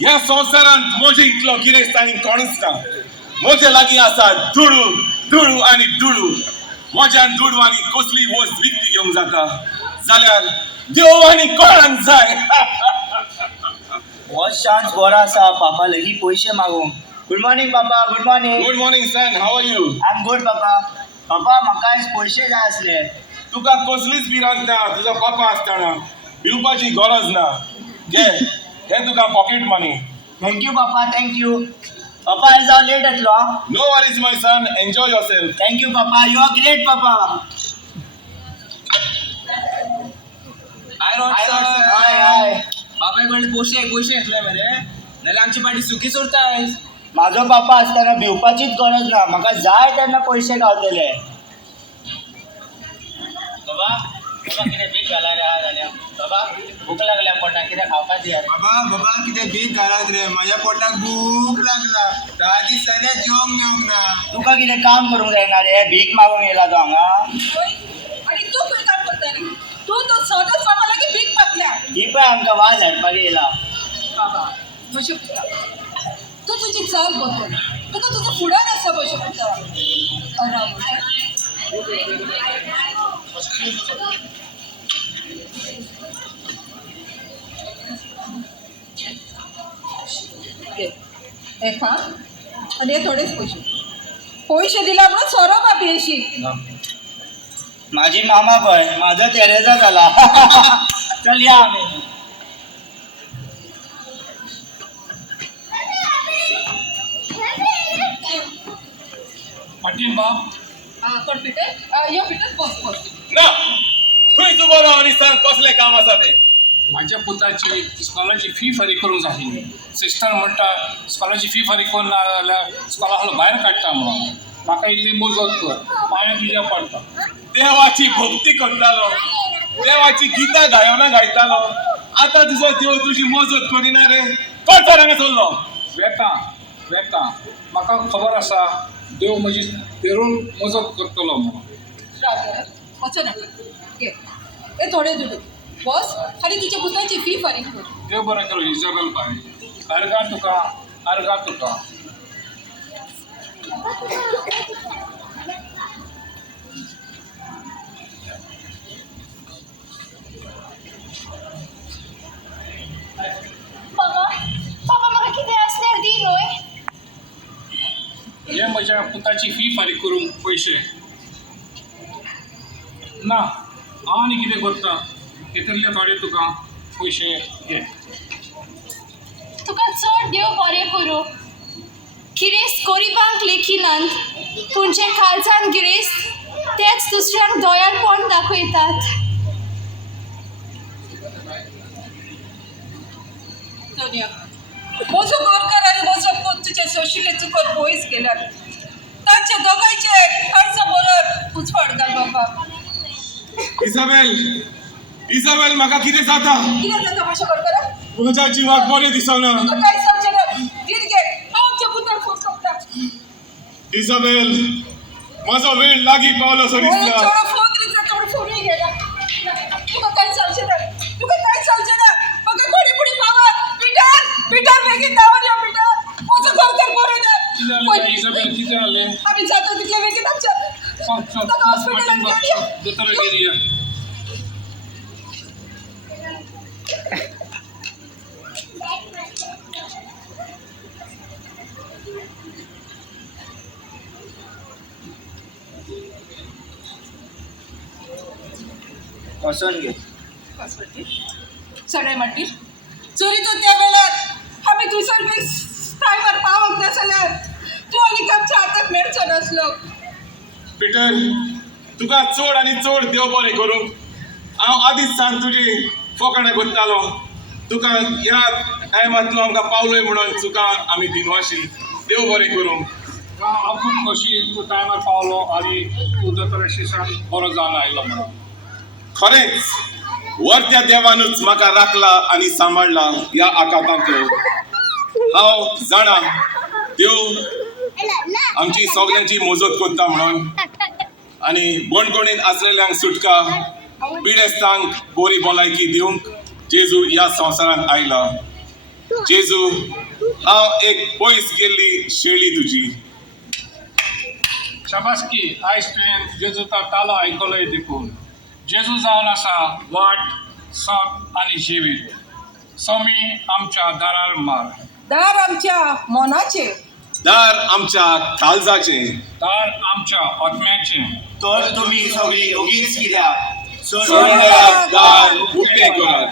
ह्या संवसारांत मोजे इतलो गिरेस्त आनी कोणूच ना. मोजे लागीं आसा दुडू दुडू आनी दुडू. मोज्यान दुडवांनी कसली वस्त विकती घेवंक जाता जाल्यार देव आनी कोणाक जाय. हो चान्स बरो आसा पापा लगीं पयशे मागूंक. Good morning papa. Good morning. Good morning son, how are you? I am good papa. पापा म्हाका आयज पयशे जाय आसले. तुका कसलीच भिरांत ना, तुजो पापा आसतना भिवपाची गरज ना. घे हे तुका pocket money. Thank you papa. Thank you. पापा आयज हांव लेट येतलो. No worries my son, enjoy yourself. Thank you papa. You are great papa. Hi hi. बापाय कडे पयशे घेतले मरे नाल्यार आमची पाटी सुखी सोडताय. म्हाजो पापा आसतना भिवपाचीच गरज ना. म्हाका जाय तेन्ना पयशे गावतले. बाबा बाबा कितें भीक घाला रे जाल्यार. बाबा भूक लागल्या पोटाक कितें खावपाक दियात. बाबा कितें भीक घालात रे माझ्या पोटाक भूक लागला 10 दीस जाले जेवंक मेवंक ना. तुका कितें काम करूंक जायना रे. भीक मागूंक येयला तो हांगा. आणि तू खंय काम करताली? तू तो सदच बाबा लागीं भीक मागल्या. ही पळय आमकां वाज हाडपाक येयला. बाबा बशे पुता तू तुझी चाल बघ. तुका तुजो फुडार आसा बशे पुता. एका आणि हे थोडेच पैसे दिला म्हणून सोरो बापी अशी. माझी मामा पळय माझा तेरेजा झाला. चल या आम्ही. पाटील बाप कोण पिटर? यो पिटर बस बस. ना खंय तूं बरो आनी सांग कसलें काम आसा तें. माझ्या पुताची स्कॉलाची फी फारीक करूंक जाय. सिस्टर म्हणटा स्कॉलाची फी फारीक करून ना जाल्यार स्कॉला हालो भायर काडटा म्हणून. म्हाका इल्ली मजत कर. पांयां तुज्या पडटा. देवाची भक्ती करतालो, देवाची गितां गायना गायतालो. आतां तुजो देव तुजी मजत करिना रे. करता हांगा चल्लो. वेता म्हाका खबर आसा देव म्हजी पेरून मजत करतलो म्हणून. वचो नाका. घे हे थोडे दुडू बस खाली तुझ्या पुताची फी फारीक कर. देव बरें करूं इजाबेल बाय. अर्गा तुका. बाबा म्हाका कितें आसल्यार दी न्हय. हे म्हज्या पुताची फी फारीक करूंक पयशे ना. हांव आनी कितें करता. इतले थोडे तुका पयशे घे. तुका चड देव बरें करूं. गिरेस्त गरिबांक लेखिनात पूण जे काळजान गिरेस्त तेच दुसऱ्यांक दोयाळपण दाखयतात. म्हजो गोरकार आनी म्हजो पूत तुजे सोशिले चुकोर पयस गेल्यात. तांचे दोगांयचे खर्च बरोबर उचवाड घाल बाबा. इसाबेल म्हाका कितें जाता. कितें जाता मातशें गोरकारा? म्हज्या जिवाक बरें दिसना. तुका कांय समजना. दीत घे हांव आमच्या पुताक फोन करता. इसाबेल म्हजो वेळ लागीं पावलो सो दिसता. चोडो फोन दिता थोडो फोनूय घेना. तुका कांय समजना. म्हाका कोणी पुढे पावा. पिटर बेगीन धांवन यो पिटर. म्हजो गोरकार बरो ना. इजाबेल कितें जालें? आमी जाता तितले बेगीन आमच्या ताका हॉस्पिटलांत घेवन यो. दोतोराक गेली. वचून घे. सगळे म्हणतील चोरी तू त्या वेळार आम्ही दुसर टायमार पावक ना जाल्यार तू आनी आमच्या हाताक मेळचो नासलो. पिटर तुका चड आनी चड देव बरें करूं. हांव आदींच सांग तुजी फकाणां करतालो. तुका ह्या टायमांतलो आमकां पावलोय म्हणून तुका आमी दिनवाशी. देव बरें करूं. आपूण कशी तूं टायमार पावलो आनी तूं दोतोराशी सांग बरो जावन आयलो म्हणून. खरेंच वरत्या देवानूच म्हाका राखला आनी सांबाळला ह्या आकांतांतलो. हांव जाणा देव आमची सगळ्यांची मजत करता म्हणून. आनी बणकोणीन आसलेल्यांक सुटका पिडेस्तांक बरी भलायकी दिवंक जेजू ह्या संवसारांत आयला. जेजू हांव एक पयस गेल्ली शेळी तुजी. शाबासकी आयज तुवें जेजूचा तालो आयकलोय देखून. जेजू जावन आसा वाट, सत आनी जिवीत. सोमी आमच्या दारार मार. दार आमच्या मनाचे, दार आमच्या काळजाचे, दार आमच्या आत्म्याचें. तर तुम्ही सगळी उगीच कित्याक सोडल्यात दार उक्तें करात.